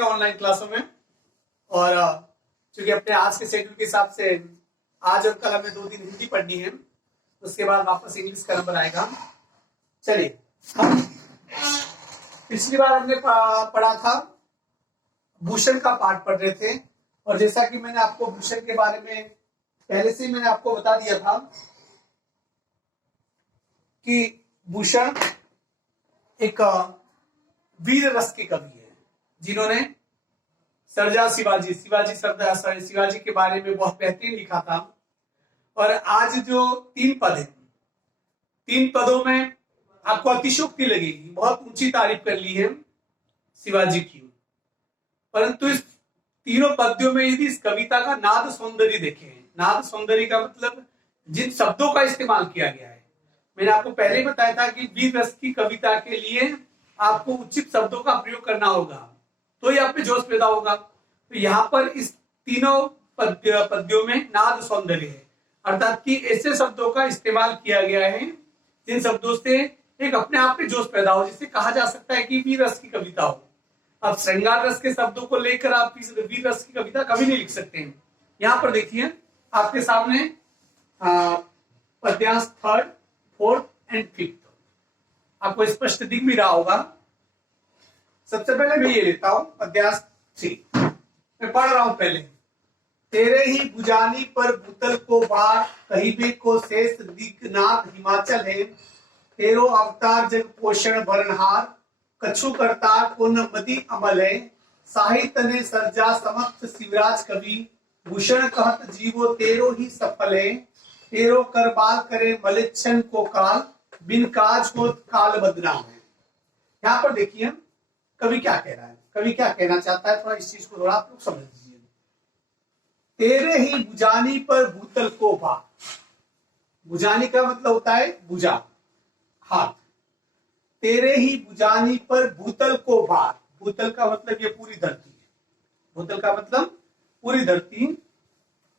Online क्लासों में। और चूंकि अपने आज के शेड्यूल के हिसाब से आज और कल हमें 2 दिन हिंदी पढ़नी है, उसके बाद वापस इंग्लिश का नंबर आएगा। चलिए, हम पिछली बार हमने पढ़ा था, भूषण का पाठ पढ़ रहे थे। और जैसा कि मैंने आपको भूषण के बारे में पहले से मैंने आपको बता दिया था कि भूषण एक वीर रस के कवि है, जिन्होंने सरजा शिवाजी के बारे में बहुत बेहतरीन लिखा था। और आज जो 3 पद है, 3 पदों में आपको अतिशयोक्ति लगेगी, बहुत ऊंची तारीफ कर ली है शिवाजी की। परंतु इस तीनों पद्यों में यदि इस कविता का नाद सौंदर्य देखें, नाद सौंदर्य का मतलब जिन शब्दों का इस्तेमाल किया गया है, मैंने आपको पहले ही बताया था कि वीर रस की कविता के लिए आपको उचित शब्दों का प्रयोग करना होगा, तो ही आप पे जोश पैदा होगा। तो यहाँ पर इस तीनों पद्यों में नाद सौंदर्य है, अर्थात कि ऐसे शब्दों का इस्तेमाल किया गया है जिन शब्दों से एक अपने आप में जोश पैदा हो, जिससे कहा जा सकता है कि वीर रस की कविता हो। अब श्रृंगार रस के शब्दों को लेकर आप वीर रस की कविता कभी नहीं लिख सकते हैं। यहाँ पर देखिए आपके सामने पद्यांश 3rd, 4th एंड 5th आपको स्पष्ट दिख भी रहा होगा। सबसे पहले मैं ये लेता हूं पद्यांश 3, मैं पढ़ रहा हूं पहले। तेरे ही बुझानी पर भूतल को बार, कहिबे को शेष दिगनाग हिमाचल है। तेरो अवतार जग पोषण भरनहार, कछु करतार को न मदी अमल है। साहित्य ने सर्जा समस्त शिवराज कवि, भूषण कहत जीवो तेरो ही सफल है। तेरो करबाल करे मलिच्छन को काल, बिन काज को काल बदनाम है। यहाँ पर देखिए कवि क्या कह रहा है, कवि क्या कहना चाहता है, थोड़ा इस चीज को थोड़ा आप लोग समझ लीजिए। तेरे ही बुझानी पर भूतल को भार, बुझानी का मतलब होता है बुझा, हाथ। तेरे ही बुझानी पर भूतल को भार, भूतल का मतलब ये पूरी धरती है, भूतल का मतलब पूरी धरती।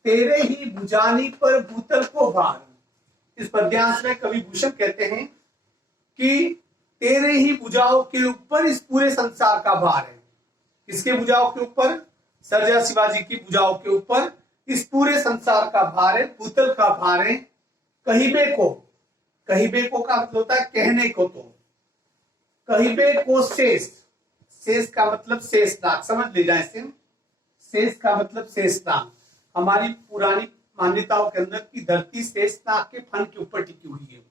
तेरे ही बुझानी पर भूतल को भार, इस पद्यांश में कवि भूषण कहते हैं कि तेरे ही बुझाओ के ऊपर इस पूरे संसार का भार है। किसके बुझाओ के ऊपर? सर्जा शिवाजी की बुझाओ के ऊपर इस पूरे संसार का भार है, भूतल का भार है। कहिबे को, कहिबे को का मतलब होता है कहने को, तो कहिबे को शेष, शेष का मतलब शेषनाग, समझ ले जाए इसे। शेष का मतलब शेषनाग, हमारी पुरानी मान्यताओं के अंदर की धरती शेषनाग के फन के ऊपर टिकी हुई है।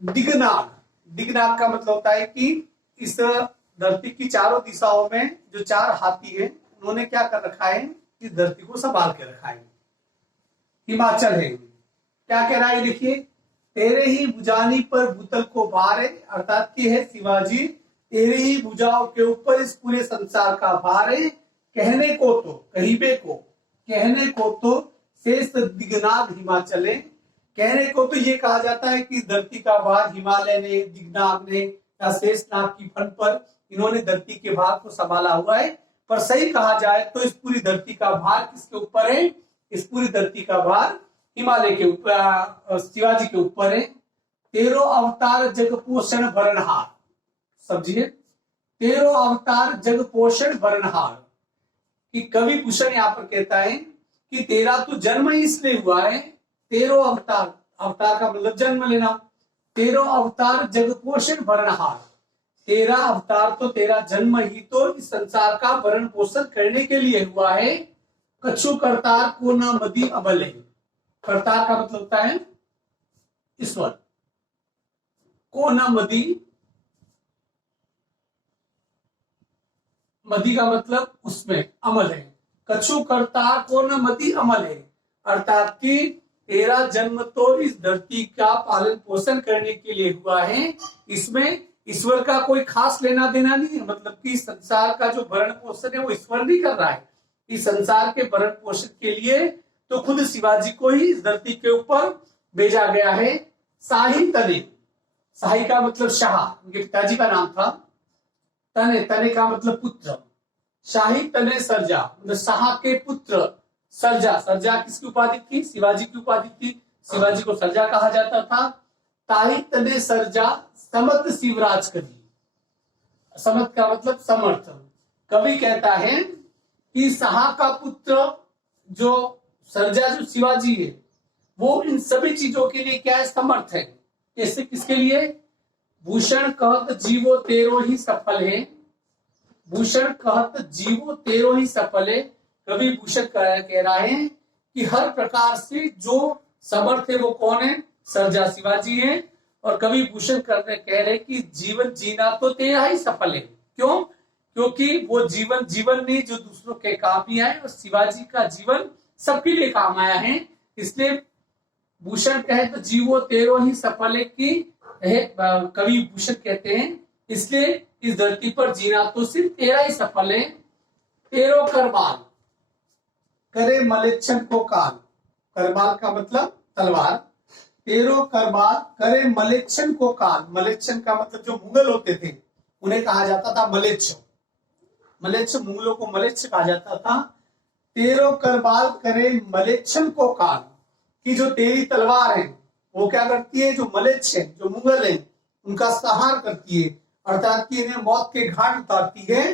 दिगनाग, दिगनाग का मतलब होता है कि इस धरती की चारों दिशाओं में जो 4 हाथी हैं, उन्होंने क्या कर रखा है, इस धरती को संभाल के रखा है। हिमाचल है, क्या कह रहा है देखिए, तेरे ही बुझानी पर भूतल को भार है, अर्थात कि है शिवाजी तेरे ही बुझाओ के ऊपर इस पूरे संसार का भार है। कहने को तो, कहिबे को, कहने को तो शेष दिगनाग हिमाचल है। कहने को तो ये कहा जाता है कि धरती का भार हिमालय ने, दिगनाग ने या शेषनाग की फन पर इन्होंने धरती के भार को संभाला हुआ है। पर सही कहा जाए तो इस पूरी धरती का भार किसके ऊपर है? इस पूरी धरती का भार हिमालय के ऊपर, शिवाजी के ऊपर है। तेरो अवतार जग पोषण भरनहार, समझिए, तेरो अवतार जग पोषण भरनहार, कि कवि भूषण यहाँ पर कहता है कि तेरा तो जन्म ही इसलिए हुआ है, तेरो अवतार, अवतार का मतलब जन्म लेना, तेरो अवतार जग पोषण भरनहार, तेरा अवतार तो तेरा जन्म ही तो इस संसार का भरण पोषण करने के लिए हुआ है। कछु करतार को न मदी अबल है, करतार का मतलब होता है ईश्वर, को न मदी, मदी का मतलब उसमें अमल है। कछु करतार को न मदी अमल है, अर्थात कि तेरा जन्म तो इस धरती का पालन पोषण करने के लिए हुआ है, इसमें ईश्वर का कोई खास लेना देना नहीं है। मतलब कि संसार का जो भरण पोषण है वो ईश्वर नहीं कर रहा है, इस संसार के भरण पोषण के लिए तो खुद शिवाजी को ही इस धरती के ऊपर भेजा गया है। शाही तने, शाही का मतलब शाह, उनके पिताजी का नाम था। तने, तने का मतलब पुत्र, शाही तने सर्जा, मतलब शाह के पुत्र सर्जा, सर्जा किसकी उपाधि थी? शिवाजी की उपाधि थी, शिवाजी को सर्जा कहा जाता था। ताही तने सर्जा समत शिवराज कवि, समर्थ का मतलब समर्थ। कवि कहता है कि सहा का पुत्र जो सर्जा जो शिवाजी है वो इन सभी चीजों के लिए क्या है, समर्थ है। कैसे, किसके लिए? भूषण कहत जीवो तेरो ही सफल है, भूषण कहत जीवो तेरो ही सफल है। कवि भूषण कह रहा है कि हर प्रकार से जो समर्थ है वो कौन है? सर्जा शिवाजी है। और कवि भूषण कह रहे कि जीवन जीना तो तेरा ही सफल है। क्यों? क्योंकि वो जीवन नहीं जो दूसरों के काम ही आए, और शिवाजी का जीवन सबके लिए काम आया है। इसलिए भूषण कहे तो जीवो तेरो ही सफल है कि कवि भूषण कहते हैं इसलिए इस धरती पर जीना तो सिर्फ तेरा ही सफल है। तेरो करबाल करे मलेच्छन को काल, करबाल का मतलब तलवार। तेरो करबाल करे मलेच्छन को काल, मलेच्छन का मतलब जो मुगल होते थे उन्हें कहा जाता था मलेच्छ। मलेच्छ, मुगलों को मलेच्छ कहा जाता था। तेरो करबाल करे मलेच्छन को काल, कि जो तेरी तलवार है वो क्या करती है? जो मलेच्छ है, जो मुगल है, उनका संहार करती है, अर्थात कि इन्हें मौत के घाट उतारती है।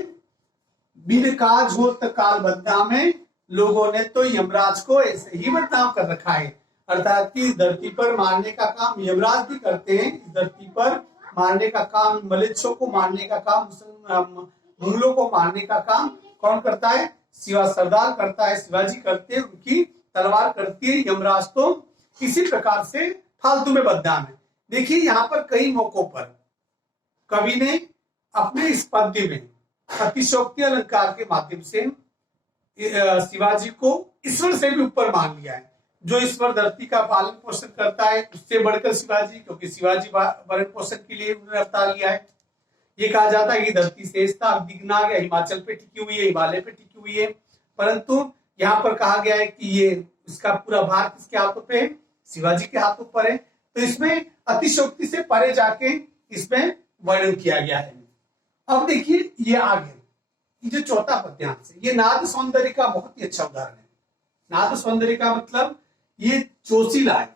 बिन काज होत काल बदनाम में, लोगों ने तो यमराज को ऐसे ही बदनाम कर रखा है। अर्थात कि धरती पर मारने का काम यमराज भी करते हैं। इस धरती पर मारने का काम, मलेच्छों को मारने का काम, मुगलों को मारने का काम कौन करता है? सरदार करता है, शिवाजी करते हैं, उनकी तलवार करती है। यमराज तो किसी प्रकार से फालतू में बदनाम है। देखिए यहाँ पर कई मौकों पर कवि ने अपने इस पद्य में अतिशयोक्ति अलंकार के माध्यम से शिवाजी को ईश्वर से भी ऊपर मान लिया है। जो ईश्वर धरती का पालन पोषण करता है उससे बढ़कर शिवाजी, क्योंकि शिवाजी भरण पोषण के लिए उन्होंने अवतार लिया है। ये कहा जाता है कि धरती शेष था, दिग्नाग हिमाचल पे टिकी हुई है, हिमालय पे टिकी हुई है, परंतु यहाँ पर कहा गया है कि ये इसका पूरा भार किसके हाथों पे है? शिवाजी के हाथों पर है। तो इसमें अतिशयोक्ति से परे जाके इसमें वर्णन किया गया है। अब देखिए ये आगे ये जो चौथा पद्यांश है, ये नाद सौंदर्य का बहुत ही अच्छा उदाहरण है। नाद सौंदर्य का मतलब ये जोशीला है।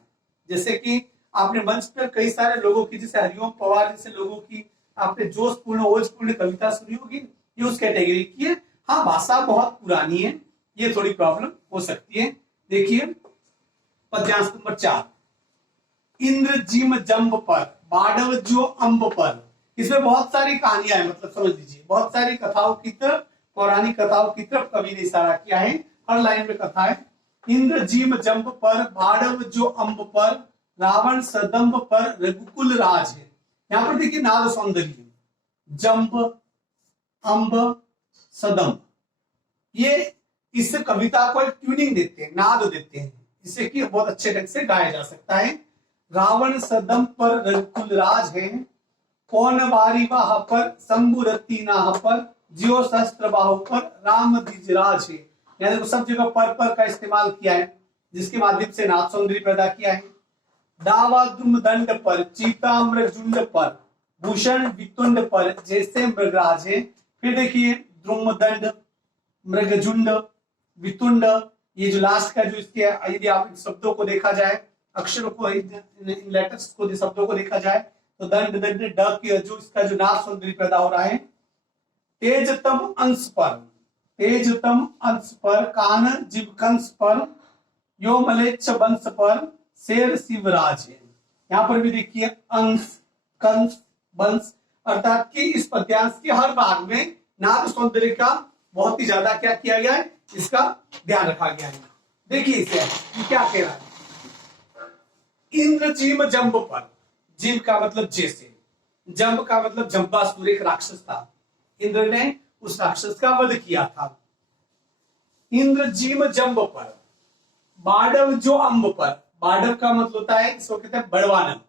जैसे कि आपने मंच पर कई सारे लोगों की, जैसे हरिओम पवार जैसे लोगों की आपने जोशपूर्ण ओजपूर्ण कविता सुनी होगी, ये उस कैटेगरी की है। हाँ, भाषा बहुत पुरानी है, ये थोड़ी प्रॉब्लम हो सकती है। देखिए पद्यांश नंबर 4, इंद्र जिम जम्ब पर बाढ़व जो अम्ब पर। इसमें बहुत सारी कहानियां हैं, मतलब समझ लीजिए बहुत सारी कथाओं की तरफ, पौराणिक कथाओं की तरफ कवि ने इशारा किया है। हर लाइन में कथा है। इंद्र जिम जम्ब पर बाढ़व जो अम्ब पर, रावण सदम्ब पर रघुकुल राज है। यहाँ पर देखिए नाद सौंदर्य, जम्ब, अम्ब, सदम्ब, ये इस कविता को एक ट्यूनिंग देते हैं, नाद देते हैं, जिससे कि बहुत अच्छे ढंग से गाया जा सकता है। रावण सदम्ब पर रघुकुल राज है, कौन वारी वाह पर शंभु रत्ती नाह पर, जियो शस्त्र बाहु पर राम द्विजराज है। यानी तो सब जगह पर का इस्तेमाल किया है, जिसके माध्यम से नाद सौंदर्य पैदा किया है। दावा द्रुम दंड पर, चीता मृगजुंड पर, भूषण वितुंड पर जैसे मृगराज है। फिर देखिए द्रुम दंड, मृगजुंड, वितुंड, ये जो लास्ट का जो इसके, यदि आप इन शब्दों को देखा जाए, अक्षरों को, इन लेटर्स को, शब्दों को देखा जाए तो दंड दंड ड की जो इसका जो नाद सौंदर्य पैदा हो रहा है। तेजतम अंश पर, तेजतम अंश पर, कान जिब कंस पर, यो मलेच्छ वंश पर शेर शिवराज है। यहाँ पर भी देखिए अंश, कंस, वंश, अर्थात कि इस पद्यांश के हर भाग में नाद सौंदर्य का बहुत ही ज्यादा क्या किया गया है, इसका ध्यान रखा गया है। देखिए इसे क्या कह रहा है। इंद्र जिम जम्ब पर, जिम का मतलब जैसे, जम्ब का मतलब जम्बासुर एक राक्षस था, इंद्र ने उस राक्षस का वध किया था। इंद्र जिम जम्ब पर, बाढ़व जो अम्ब पर, बाढ़व का मतलब होता है, इसको कहते हैं बड़वानल,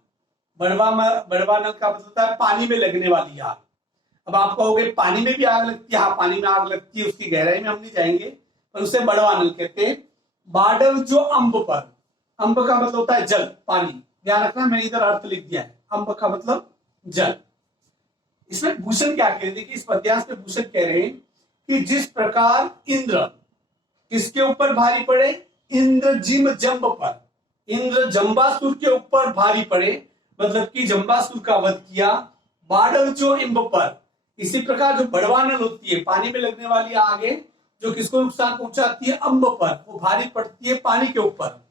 बड़वानल का मतलब होता है पानी में लगने वाली आग। अब आप कहोगे पानी में भी आग लगती है, हाँ पानी में आग लगती है, उसकी गहराई में हम नहीं जाएंगे, पर उसे बड़वानल कहते हैं। बाढ़व जो अम्ब पर, अम्ब का मतलब होता है जल, पानी, ध्यान रखना मैंने इधर अर्थ लिख दिया है, अम्ब का मतलब जल। इसमें भूषण क्या कह रहे हैं, देखिए इस पद्यांश में भूषण कह रहे हैं कि जिस प्रकार इंद्र किसके ऊपर भारी पड़े, इंद्र जिम जम्ब पर, इंद्र जम्बासुर के ऊपर भारी पड़े, मतलब कि जम्बासुर का वध किया। बाढ़व जो इम्ब पर, इसी प्रकार जो बड़वानल होती है, पानी में लगने वाली आग है, जो किसको नुकसान पहुंचाती है, अम्ब पर, वो भारी पड़ती है पानी के ऊपर।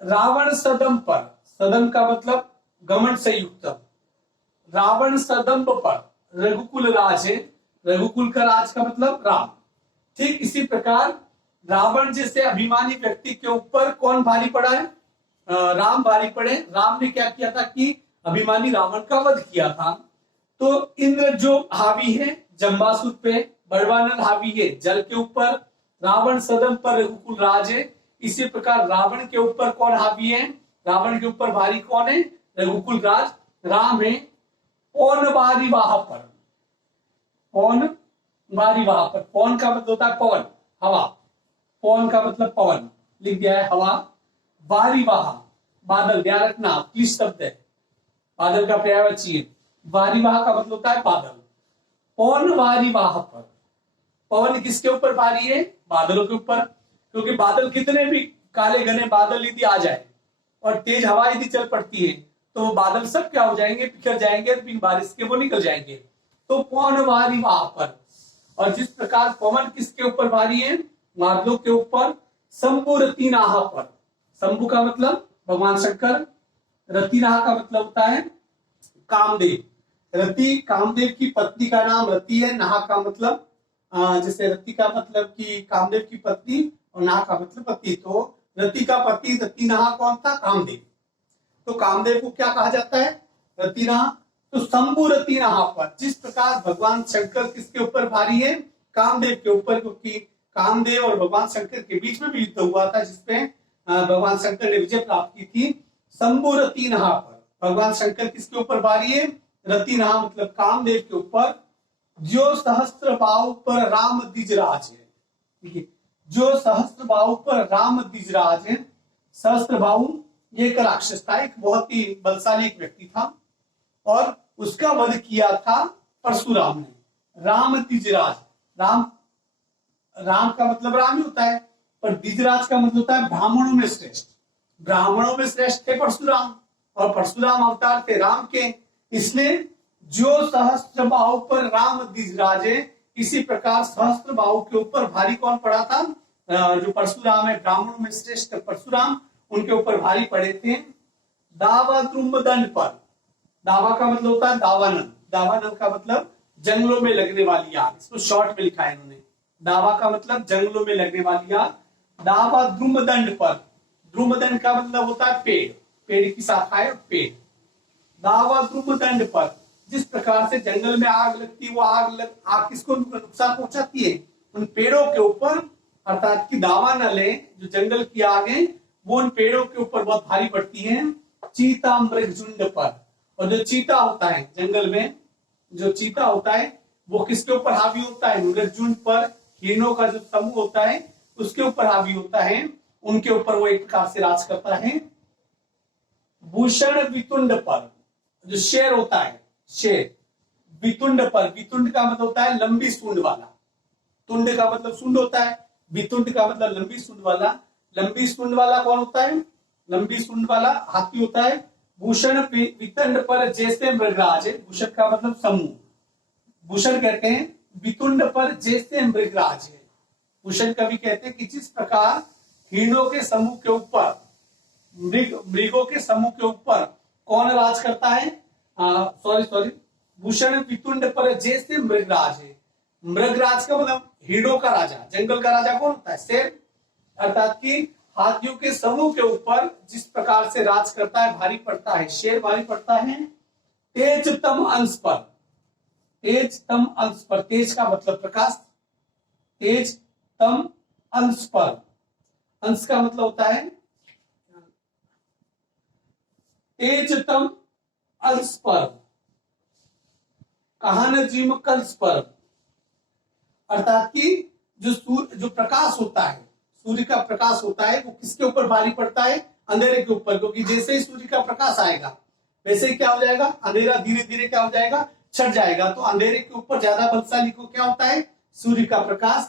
रावण सदम पर, सदम का मतलब घमंड से युक्त, रावण सदम्ब पर रघुकुल राज है, रघुकुल का राज का मतलब राम। ठीक इसी प्रकार रावण जैसे अभिमानी व्यक्ति के ऊपर कौन भारी पड़ा है, राम भारी पड़े। राम ने क्या किया था कि अभिमानी रावण का वध किया था। तो इंद्र जो हावी है जम्बासुर पे, बड़वानल हावी है जल के ऊपर, रावण सदम पर रघुकुल राज है। इसी प्रकार रावण के ऊपर कौन हावी है, रावण के ऊपर भारी कौन है, रघुकुल राज राम है। पौन बारी वाह पर, पौन बारी वाह पर, पौन का मतलब होता है पवन, हवा, पौन का मतलब पवन, लिख दिया है हवा। बारी वाह बादल, ध्यान रखना क्लिष्ट शब्द है, बादल का पर्यायवाची है। बारी वाह का मतलब होता है बादल। पौन बारी वाह पर, पवन किसके ऊपर भारी है, बादलों के ऊपर, क्योंकि बादल कितने भी काले घने बादल यदि आ जाए और तेज हवा यदि चल पड़ती है तो वो बादल सब क्या हो जाएंगे, बिखर जाएंगे, बिन बारिश के वो निकल जाएंगे। तो पौन भारी वहां पर, और जिस प्रकार पवन किसके ऊपर भारी है, बादलों के ऊपर। शंभु रतिनाहा पर, शंभु का मतलब भगवान शंकर, रतिनाहा का मतलब होता है कामदेव। रति कामदेव की पत्नी का नाम रति है, नाहा का मतलब जैसे रति का मतलब कि कामदेव की पत्नी और नाहा का मतलब पति, तो रति का पति रतिनाहा कौन था, कामदेव। तो कामदेव को क्या कहा जाता है, रतिनाहा। तो शंभु रतिनाहा पर, जिस प्रकार भगवान शंकर किसके ऊपर भारी है, कामदेव के ऊपर, क्योंकि कामदेव और भगवान शंकर के बीच में भी युद्ध हुआ था जिसपे भगवान शंकर ने विजय प्राप्त की थी। शंभु रतिनाहा पर भगवान शंकर किसके ऊपर भारी है, रतिनाहा मतलब कामदेव के ऊपर। जो सहस्त्र बाहु पर राम द्विजराज है, ठीक है, जो सहस्त्र बाहु पर राम द्विजराज है। सहस्त्र बाहु ये एक राक्षस था, एक बहुत ही बलशाली एक व्यक्ति था, और उसका वध किया था परशुराम ने। राम द्विजराज, राम राम का मतलब राम ही होता है, पर द्विजराज का मतलब होता है ब्राह्मणों में श्रेष्ठ। ब्राह्मणों में श्रेष्ठ थे परशुराम, और परशुराम अवतार थे राम के, इसलिए जो सहस्त्र बाहु पर राम द्विजराज है, इसी प्रकार सहस्त्र बाहु के ऊपर भारी कौन पड़ा था, जो परशुराम है, ब्राह्मणों में श्रेष्ठ परशुराम, उनके ऊपर भारी पड़े थे। दावा द्रुमदंड पर, दावा का मतलब होता है दावानल, दावानल का मतलब जंगलों में लगने वाली आग, इसको शॉर्ट में लिखा है इन्होंने। दावा का मतलब जंगलों में लगने वाली आग। दावा द्रुमदंड पर, द्रुमदंड का मतलब होता है पेड़, पेड़ की शाखा है पेड़। दावा द्रुमदंड पर, जिस प्रकार से जंगल में आग लगती है, वो आग किसको नुकसान पहुंचाती है, उन पेड़ों के ऊपर, अर्थात की दावानल है, जो जंगल की आग है, वो उन पेड़ों के ऊपर बहुत भारी पड़ती है। चीता मृगझुंड पर, और जो चीता होता है जंगल में, जो चीता होता है वो किसके ऊपर हावी होता है, मृगझुंड पर, हिरणों का जो समूह होता है उसके ऊपर हावी होता है, उनके ऊपर वो एक प्रकार से राज करता है। भूषण वितुंड पर, जो शेर होता है, शेर वितुंड पर, वितुंड का मतलब होता है लंबी सूंड वाला, तुंड का मतलब सूंड होता है, वितुंड का मतलब लंबी सूंड वाला। लंबी सूंड वाला कौन होता है, लंबी सूंड वाला हाथी होता है। भूषण वितुंड पर जैसे मृगराज है, भूषण का मतलब समूह, भूषण कहते हैं, वितुंड पर जैसे मृगराज है। भूषण कवि कहते हैं कि जिस प्रकार हिरणों के समूह के ऊपर, मृगों के समूह के ऊपर कौन राज करता है, सॉरी, भूषण वितुंड पर जैसे मृगराज है। मृगराज का मतलब हिरणों का राजा, जंगल का राजा कौन होता है, शेर, अर्थात कि हाथियों के समूह के ऊपर जिस प्रकार से राज करता है, भारी पड़ता है, शेर भारी पड़ता है। तेजतम अंश पर, तेजतम अंश पर, तेज का मतलब प्रकाश, तेजतम अंश पर, अंश का मतलब होता है तेजतम अंश पर, कहन जीम कल्स पर, अर्थात कि जो प्रकाश होता है, सूर्य का प्रकाश होता है, वो किसके ऊपर भारी पड़ता है, अंधेरे के ऊपर, क्योंकि जैसे ही सूर्य का प्रकाश आएगा वैसे ही क्या हो जाएगा, अंधेरा धीरे धीरे क्या हो जाएगा, छट जाएगा। तो अंधेरे के ऊपर ज्यादा बलशाली को क्या होता है, सूर्य का प्रकाश।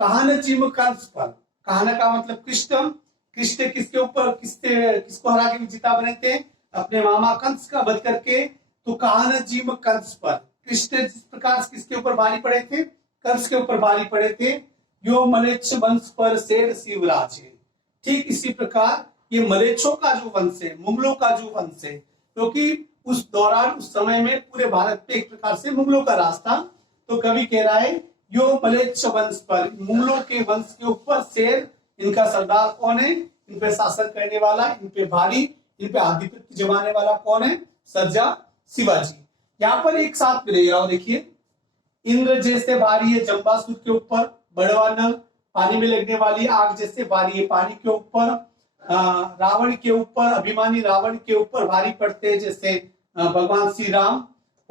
कहन जीम कंस पर, कहन का मतलब कृष्ण, कृष्ण किसके ऊपर, किसको हरा के विजेता बने थे, अपने मामा कंस का वध करके। तो कहन जीम कंस पर, कृष्ण जिस प्रकार से किसके ऊपर भारी पड़े थे, कंस के ऊपर भारी पड़े थे, यो मलेच्छ वंश पर शेर शिवराज है। ठीक इसी प्रकार ये मलेच्छों का जो वंश है, मुगलों का जो वंश है, क्योंकि उस दौरान उस समय में पूरे भारत पे एक प्रकार से मुगलों का राज था, तो कवि कह रहा है यो मलेच्छ वंश पर, मुगलों के वंश के ऊपर शेर, इनका सरदार कौन है, इन पे शासन करने वाला, इन पे भारी, इन पे आधिपत्य जमाने वाला कौन है, सर्जा शिवाजी। यहाँ पर एक साथ मिले आओ देखिए, इंद्र जैसे भारी है जंबासुर के ऊपर, बड़वा नल, पानी में लगने वाली आग जैसे भारी है पानी के ऊपर, रावण के ऊपर, अभिमानी रावण के ऊपर भारी पड़ते हैं जैसे भगवान श्री राम।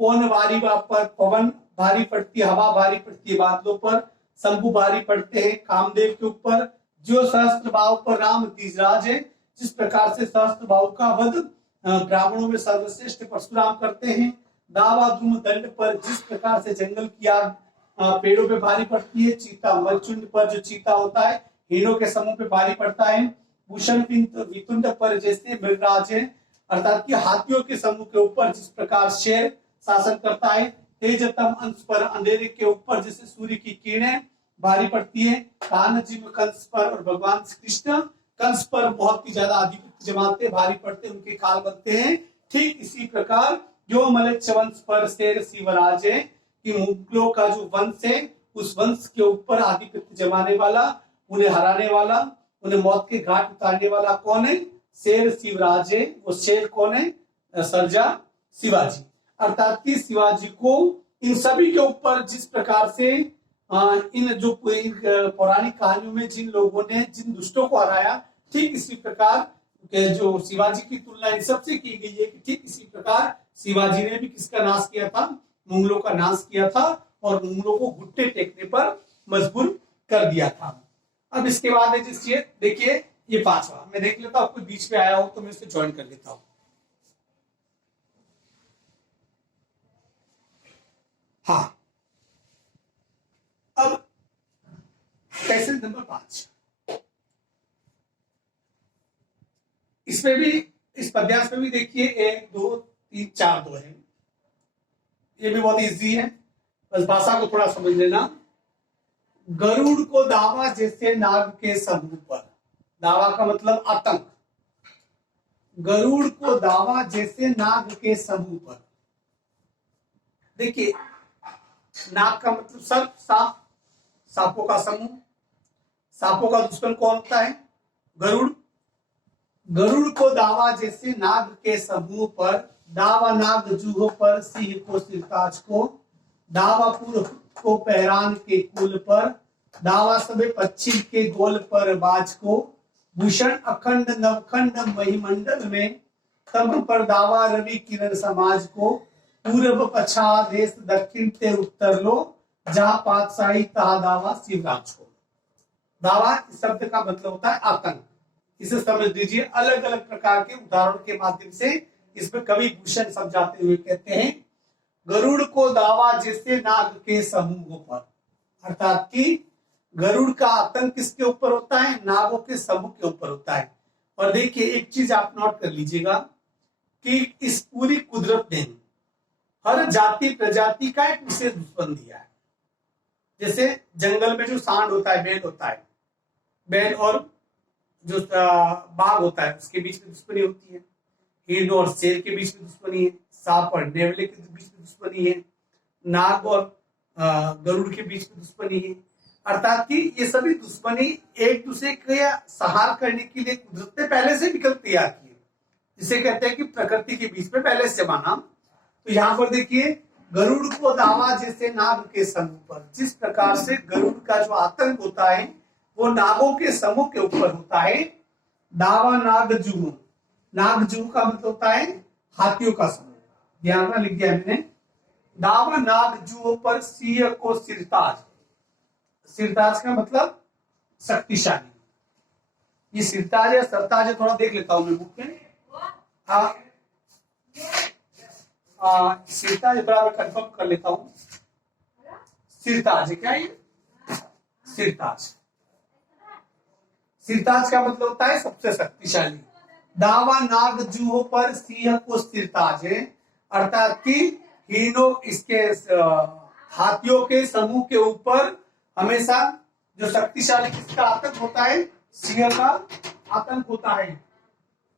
पवन भारी पर, पवन भारी पड़ती है, हवा भारी पड़ती है बादलों पर, शंभु भारी पड़ते हैं कामदेव के ऊपर, जो सहस्त्र भाव पर राम तीजराज है। जिस प्रकार से सहस्त्र भाव का वध ब्राह्मणों में सर्वश्रेष्ठ परशुराम करते हैं। दावा धूम दंड पर जिस प्रकार से जंगल की आग पेड़ों पे भारी पड़ती है, चीता मलचुंड पर जो चीता होता है हिरणों के समूह पे भारी पड़ता है, भूषण वितुंड पर जैसे मृगराज है, अर्थात कि हाथियों के समूह के ऊपर जिस प्रकार शेर शासन करता है, तेजतम अंश पर अंधेरे के ऊपर जैसे सूर्य की किरणें भारी पड़ती है, कान्हजी में कंस पर और भगवान कृष्ण कंस पर बहुत ही ज्यादा आधिपत्य जमाते भारी पड़ते, उनके काल बनते हैं। ठीक इसी प्रकार जो मलेच्छ वंश पर शेर शिवराज है कि मुगलों का जो वंश है उस वंश के ऊपर आधिपत्य जमाने वाला, उन्हें हराने वाला, उन्हें मौत के घाट उतारने वाला कौन है, शेर शिवराज है। वो शेर कौन है, सर्जा शिवाजी। अर्थात कि शिवाजी को इन सभी के ऊपर जिस प्रकार से इन जो पौराणिक कहानियों में जिन लोगों ने जिन दुष्टों को हराया, ठीक इसी प्रकार जो शिवाजी की तुलना इन सबसे की गई है कि ठीक इसी प्रकार शिवाजी ने भी किसका नाश किया था, मुगलों का नाश किया था और मुगलों को घुटने टेकने पर मजबूर कर दिया था। अब इसके बाद जिस देखिए ये पांचवा मैं देख लेता हूं, आपको बीच में आया हो तो मैं इसे ज्वाइन कर लेता हूं। हाँ, अब पैसेज नंबर 5, इसमें भी इस पद्यांश में भी देखिए 1 2 3 4 2 है। ये भी बहुत इजी है, बस भाषा को थोड़ा समझ लेना। गरुड़ को दावा जैसे नाग के समूह पर, दावा का मतलब आतंक, गरुड़ को दावा जैसे नाग के समूह पर। देखिए नाग का मतलब सर्प, सांप, सांपों का समूह। सांपों का दुश्मन कौन होता है, गरुड़। गरुड़ को दावा जैसे नाग के समूह पर, दावा नाग जूह पर सिंह को सिरताज को, दावा पूर्व को पहरान के कुल पर, दावा सबे पश्चिम के गोल पर बाज को, भूषण अखंड नवखंड महिमंडल में, तब पर दावा रवि किरण समाज को, पूर्व पछा देश दक्षिण ते उत्तर लो, जहां पातशाही तहा दावा शिवराज को। दावा इस शब्द का मतलब होता है आतंक। इसे समझ लीजिए, अलग अलग प्रकार के उदाहरण के माध्यम से इसमें कवि भूषण समझाते हुए कहते हैं गरुड़ को दावा जैसे नाग के समूह पर, अर्थात कि गरुड़ का आतंक किसके ऊपर होता है, नागों के समूह के ऊपर होता है। और देखिए एक चीज आप नोट कर लीजिएगा कि इस पूरी कुदरत ने हर जाति प्रजाति का एक विशेष दुश्मन दिया है। जैसे जंगल में जो सांड होता है, बैल होता है, बैल और जो बाघ होता है उसके बीच में दुश्मनी होती है, हिरण और शेर के बीच में दुश्मनी है, सांप और नेवले के बीच में दुश्मनी है, नाग और गरुड़ के बीच में दुश्मनी है। अर्थात कि ये सभी दुश्मनी एक दूसरे के संहार करने के लिए कुदरत ने पहले से विकल्प तैयार किए, जिसे कहते हैं कि प्रकृति के बीच में पहले से जमाना। तो यहाँ पर देखिए गरुड़ को दावा जैसे नाग के समूह पर, जिस प्रकार से गरुड़ का जो आतंक होता है वो नागों के समूह के ऊपर होता है। दावा नाग जूह, नाग जूह का मतलब होता है हाथियों का समूह, ध्यान में लिख दिया हमने। दावा नाग जूह पर सिंह को सिरताज, सिरताज का मतलब शक्तिशाली। ये सिरताज है सरताज है, थोड़ा देख लेता हूं मैं बुक में। सिरताज बराबर कंफर्म कर लेता हूं। सिरताज है क्या ये, सिरताज, सिरताज का मतलब होता है सबसे शक्तिशाली। दावा नाग जूह पर सिंह को सिरताज है, अर्थात कि इसके हाथियों के समूह के ऊपर हमेशा जो शक्तिशाली किसका आतंक होता है, सिंह का आतंक होता है।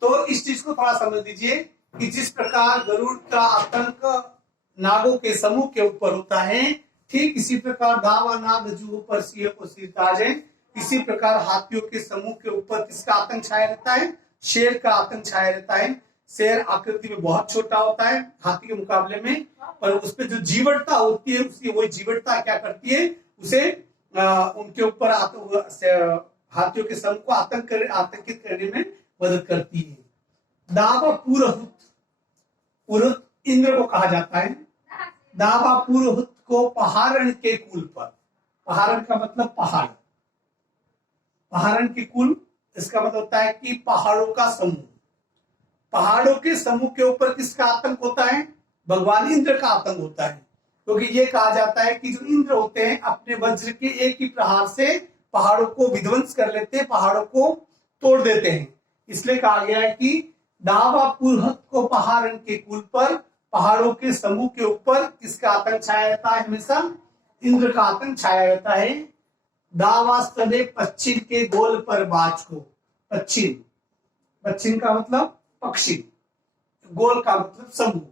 तो इस चीज को थोड़ा समझ लीजिए कि जिस प्रकार गरुड़ का आतंक नागों के समूह के ऊपर होता है, ठीक इसी प्रकार दावा नाग जुओं पर सिंह को सिर ताज है, इसी प्रकार हाथियों के समूह के ऊपर किसका आतंक छाया रहता है, शेर का आतंक छाया रहता है। शेर आकृति में बहुत छोटा होता है हाथी के मुकाबले में, पर उसपे जो जीवटता होती है, उसकी वही जीवटता क्या करती है, उसे उनके ऊपर हाथियों के समूह को आतंकित करने में मदद करती है। दावा पुरहुत, पुरहुत इंद्र को कहा जाता है। दावा पुरहुत को पहारण के कुल पर, पहारण का मतलब पहाड़, पहारण के कुल, इसका मतलब होता है कि पहाड़ों का समूह। पहाड़ों के समूह के ऊपर किसका आतंक होता है, भगवान इंद्र का आतंक होता है। क्योंकि ये कहा जाता है कि जो इंद्र होते हैं अपने वज्र के एक ही प्रहार से पहाड़ों को विध्वंस कर लेते हैं, पहाड़ों को तोड़ देते हैं। इसलिए कहा गया है कि दावा पुरहत को पहाड़न के कुल पर, पहाड़ों के समूह के ऊपर किसका आतंक छाया रहता है, हमेशा इंद्र का आतंक छाया रहता है। दावा सबे पश्चिम के गोल पर बाज को, पश्चिम, पश्चिम का मतलब पक्षी, गोल का मतलब समूह।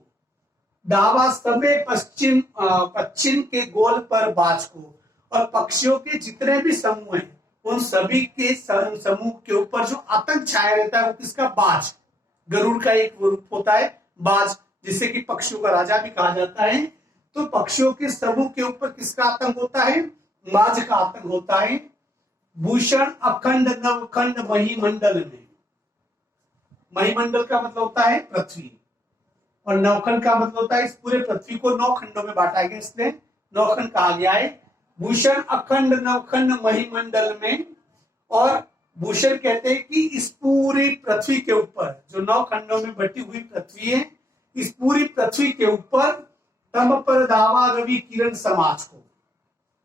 दावा सबे पश्चिम के गोल पर बाज को, और पक्षियों के जितने भी समूह हैं उन सभी के समूह के ऊपर जो आतंक छाया रहता है वो किसका, बाज, गरुड़ का एक रूप होता है बाज, जिसे कि पक्षियों का राजा भी कहा जाता है। तो पक्षियों के समूह के ऊपर किसका आतंक होता है, बाज का आतंक होता है। भूषण अखंड नवखंड महीमंडल में, महीमंडल का मतलब होता है पृथ्वी, और नवखंड का मतलब होता है इस पूरे पृथ्वी को 9 खंडों में बांटा गया, इसलिए 9 खंड कहा गया है। भूषण अखंड नवखंड महीमंडल में, और भूषण कहते हैं कि इस पूरी पृथ्वी के ऊपर जो 9 खंडों में बटी हुई पृथ्वी है, इस पूरी पृथ्वी के ऊपर तम पर दावा रवि किरण समाज को,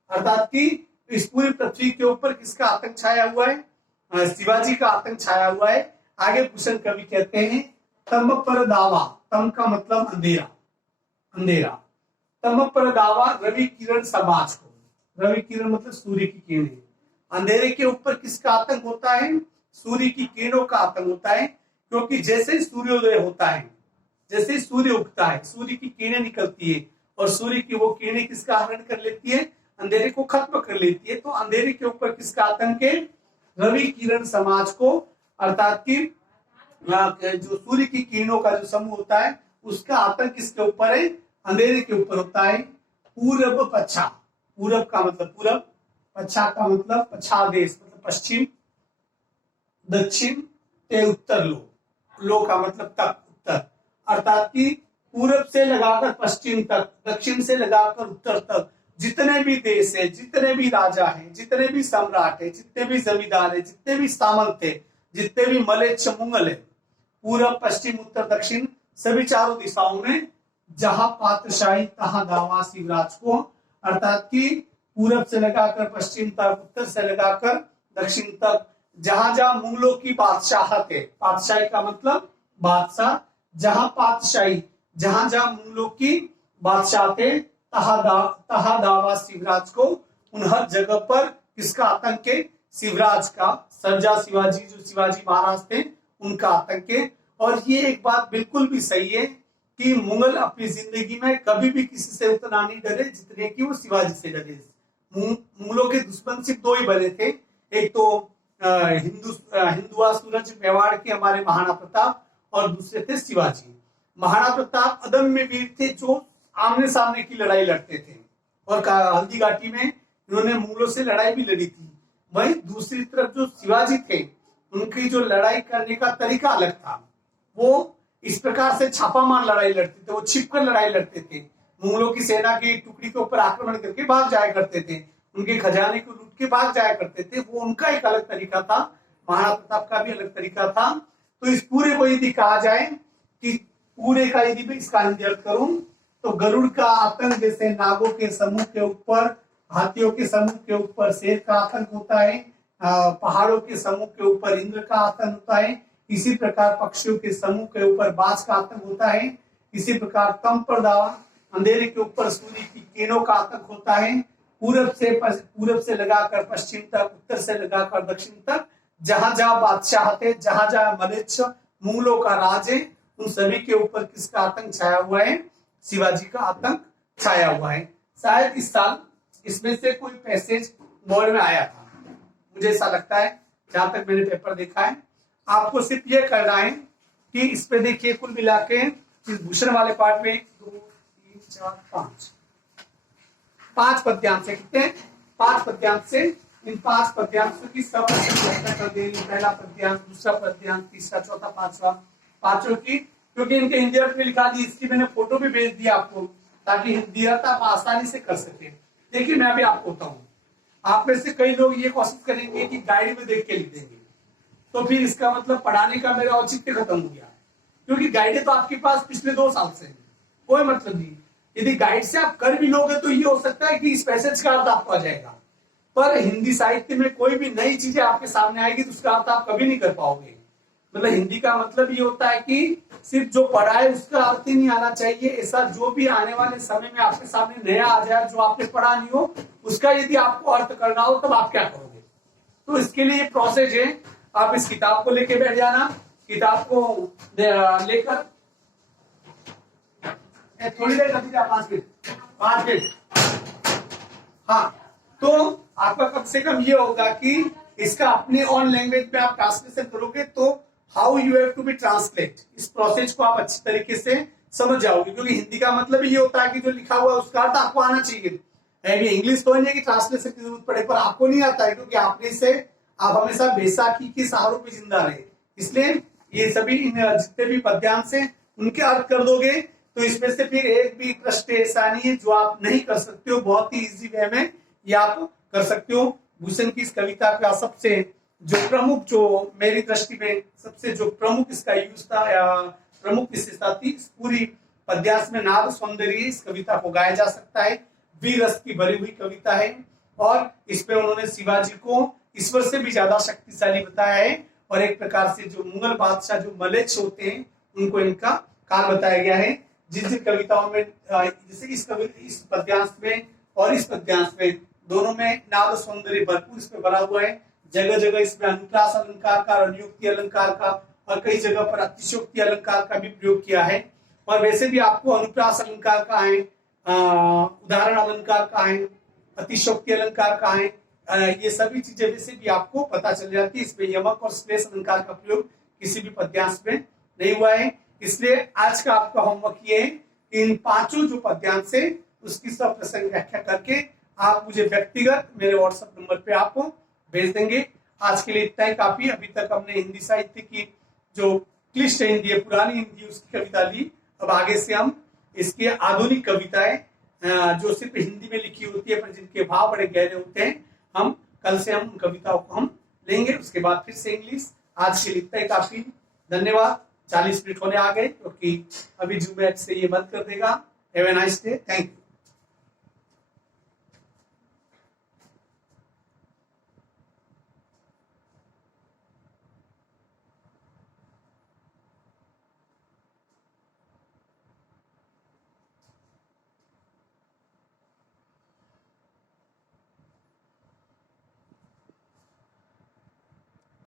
अर्थात कि इस पूरी पृथ्वी के ऊपर किसका आतंक छाया हुआ है, शिवाजी का आतंक छाया हुआ है। आगे भूषण कवि कहते हैं तम पर दावा, तम का मतलब अंधेरा, अंधेरा, तम पर दावा रवि किरण समाज को, रवि किरण मतलब सूर्य की किरणें, अंधेरे के ऊपर किसका आतंक होता है, सूर्य की किरणों का आतंक होता है। क्योंकि जैसे सूर्योदय होता है, जैसे सूर्य उगता है, सूर्य की किरणें निकलती है, और सूर्य की वो किरणें किसका हरण कर लेती है, अंधेरे को खत्म कर लेती है। तो अंधेरे के ऊपर किसका आतंक है, रवि किरण समाज को, अर्थात कि जो सूर्य की किरणों का जो समूह होता है उसका आतंक किसके ऊपर है, अंधेरे के ऊपर होता है। पूरब पच्छा, पूरब का मतलब पूरब, पच्छा का मतलब पच्छादेश मतलब पश्चिम, दक्षिण ते उत्तर लो, लो का मतलब तक, उत्तर, अर्थात कि पूरब से लगाकर पश्चिम तक, दक्षिण से लगाकर उत्तर तक जितने भी देश है, जितने भी राजा हैं, जितने भी सम्राट है, जितने भी जमींदार है, जितने भी सामंत है, जितने भी मलेच्छ मुगल है, पूरब पश्चिम उत्तर दक्षिण सभी चारों दिशाओं में जहां पातशाही तहां दावा शिवराज को, अर्थात कि पूरब से लगाकर पश्चिम तक, उत्तर से लगाकर दक्षिण तक, जहां जहां मुगलों की बादशाहत है, पातशाही का मतलब बादशाह, जहां पातशाही, जहां जहां मुगलों की बादशाह थे, तहा दावा शिवराज को, उन हर जगह पर किसका आतंक है, शिवराज का, सर्जा शिवाजी जो शिवाजी महाराज थे उनका आतंक है। और ये एक बात बिल्कुल भी सही है कि मुगल अपनी जिंदगी में कभी भी किसी से उतना नहीं डरे जितने कि वो शिवाजी से डरे। मुगलों के दुश्मन सिर्फ 2 ही बने थे, एक तो हिंदुआ सूरज मेवाड़ के हमारे महाराणा प्रताप, और दूसरे थे शिवाजी। महाराणा प्रताप अदम्य वीर थे जो आमने सामने की लड़ाई लड़ते थे, और हल्दी घाटी में इन्होंने मुगलों से लड़ाई भी लड़ी थी। वहीं दूसरी तरफ जो शिवाजी थे उनकी जो लड़ाई करने का तरीका अलग था, वो इस प्रकार से छापामार लड़ाई लड़ते थे, वो छिपकर लड़ाई लड़ते थे, मुगलों की सेना की टुकड़ी के ऊपर आक्रमण करके भाग जाया करते थे, उनके खजाने को लूट के भाग जाया करते थे। वो उनका एक अलग तरीका था, महाराणा प्रताप का भी अलग तरीका था। तो इस पूरे को यदि कहा जाए कि पूरे का यदि मैं इसका अर्थ करूं तो गरुड़ का आतंक जैसे नागों के समूह के ऊपर, हाथियों के समूह के ऊपर शेर का आतंक होता है, पहाड़ों के समूह के ऊपर इंद्र का आतंक होता है, इसी प्रकार पक्षियों के समूह के ऊपर बाज का आतंक होता है। इसी प्रकार तम पर दावा अंधेरे के ऊपर सूर्य की किरणों का आतंक होता है। पूरब से लगाकर पश्चिम तक, उत्तर से लगाकर दक्षिण तक, जहां जहां बादशाह थे, जहां जहां मलेच्छ मुगलों का राज है, उन सभी के ऊपर किसका आतंक छाया हुआ है? शिवाजी का आतंक छाया हुआ है। शायद इस साल इसमें से कोई पैसेज बोर्ड में आया था, मुझे ऐसा लगता है, जहां तक मैंने पेपर देखा है। आपको सिर्फ ये करना है कि इस पे देखिए कुल मिला के इस भूषण वाले पार्ट में 1 2 3 4 5 पद्यांश है। कितने? 5 पद्यांश से इन 5 पद्यांशों की सब चर्चा कर देनी। पहला पद्यांश, दूसरा पद्यांश, तीसरा, चौथा, पांचवा, पांचों की, क्योंकि इनके हिंदी अर्थ में लिखा दी, इसकी मैंने फोटो भी भेज दिया आपको, ताकि हिंदी अर्थ आप आसानी से कर सके। देखिए मैं अभी आपको बताऊं, आप में से कई लोग ये कोशिश करेंगे कि गाइड में देख के लिख देंगे, तो फिर इसका मतलब पढ़ाने का मेरा औचित्य खत्म हो गया, क्योंकि गाइडें तो आपके पास पिछले 2 साल से है, कोई मतलब नहीं। यदि गाइड से आप कर भी लोगे तो ये हो सकता है कि इस पैसेज का अर्थ आपको आ जाएगा, पर हिंदी साहित्य में कोई भी नई चीजें आपके सामने आएगी तो उसका अर्थ आप कभी नहीं कर पाओगे। मतलब हिंदी का मतलब ये होता है कि सिर्फ जो पढ़ा है उसका अर्थ ही नहीं आना चाहिए, ऐसा जो भी आने वाले समय में आपके सामने नया आ जाए, जो आपने पढ़ा नहीं हो, उसका यदि आपको अर्थ करना हो तब आप क्या करोगे? तो इसके लिए प्रोसेस है, आप इस किताब को लेके बैठ जाना, किताब को लेकर थोड़ी देर कभी 5 मिनट, हाँ, तो आपका कम से कम ये होगा कि इसका अपने ऑन लैंग्वेज में आप ट्रांसलेशन करोगे तो how you have to be translate, इस प्रोसेस को आप अच्छी तरीके से समझ जाओगे, क्योंकि हिंदी का मतलब ये होता है कि जो लिखा हुआ है उसका अर्थ आपको आना चाहिए। इंग्लिश तो नहीं है कि ट्रांसलेशन की जरूरत पड़े, पर आपको नहीं आता है, क्योंकि आपने से आप हमेशा बैसाखी के सहारों पे जिंदा रहे, इसलिए ये सभी जितने भी पद्यांश हैं उनके अर्थ कर दोगे तो इसमें से फिर एक भी प्रश्न ऐसा नहीं है जो आप नहीं कर सकते हो, बहुत ही इजी वे में ये आप कर सकते हो। भूषण की इस कविता का सबसे जो प्रमुख, जो मेरी दृष्टि में सबसे जो प्रमुख इसका यूज था या प्रमुख विशेषता थी, इस पूरी पद्यांश में नाद सौंदर्य इस कविता को गाया जा सकता है, वीर रस की भरी हुई कविता है, और इसमें उन्होंने शिवाजी को ईश्वर से भी ज्यादा शक्तिशाली बताया है, और एक प्रकार से जो मुगल बादशाह जो मलेच्छ होते हैं उनको इनका काल बताया गया है। जिन कविताओं में जैसे इस पद्यांश में और इस पद्यांश में दोनों में नाद सौंदर्य भरपूर इसमें भरा हुआ है। जगह जगह इसमें अनुप्रास अलंकार का और नियुक्ति अलंकार का और कई जगह पर अतिशयोक्ति अलंकार का भी प्रयोग किया है। और वैसे भी आपको अनुप्रास अलंकार का है, उदाहरण अलंकार का है, अतिशयोक्ति अलंकार का है, ये सभी चीजें वैसे भी आपको पता चल जाती है। इसमें यमक और श्लेष अलंकार का प्रयोग किसी भी पद्यांश में नहीं हुआ है। इसलिए आज का आपका होमवर्क ये है कि इन 5 जो पद्यांश है उसकी सब प्रसंग व्याख्या करके आप मुझे व्यक्तिगत मेरे व्हाट्सएप नंबर पे आप भेज देंगे। आज के लिए इतना ही काफी। अभी तक हमने हिंदी साहित्य की जो क्लिष्ट हिंदी है, पुरानी हिंदी, उसकी कविता ली। अब आगे से हम इसकी आधुनिक कविताएं जो सिर्फ हिंदी में लिखी होती है पर जिनके भाव बड़े गहरे होते हैं, हम कल से हम कविताओं को हम लेंगे। उसके बाद फिर से इंग्लिश। आज के लिए इतना ही काफी। धन्यवाद। 40 मिनट होने आ गए क्योंकि अभी जूम ऐप से ये बंद कर देगा। Have a nice day. Thank you.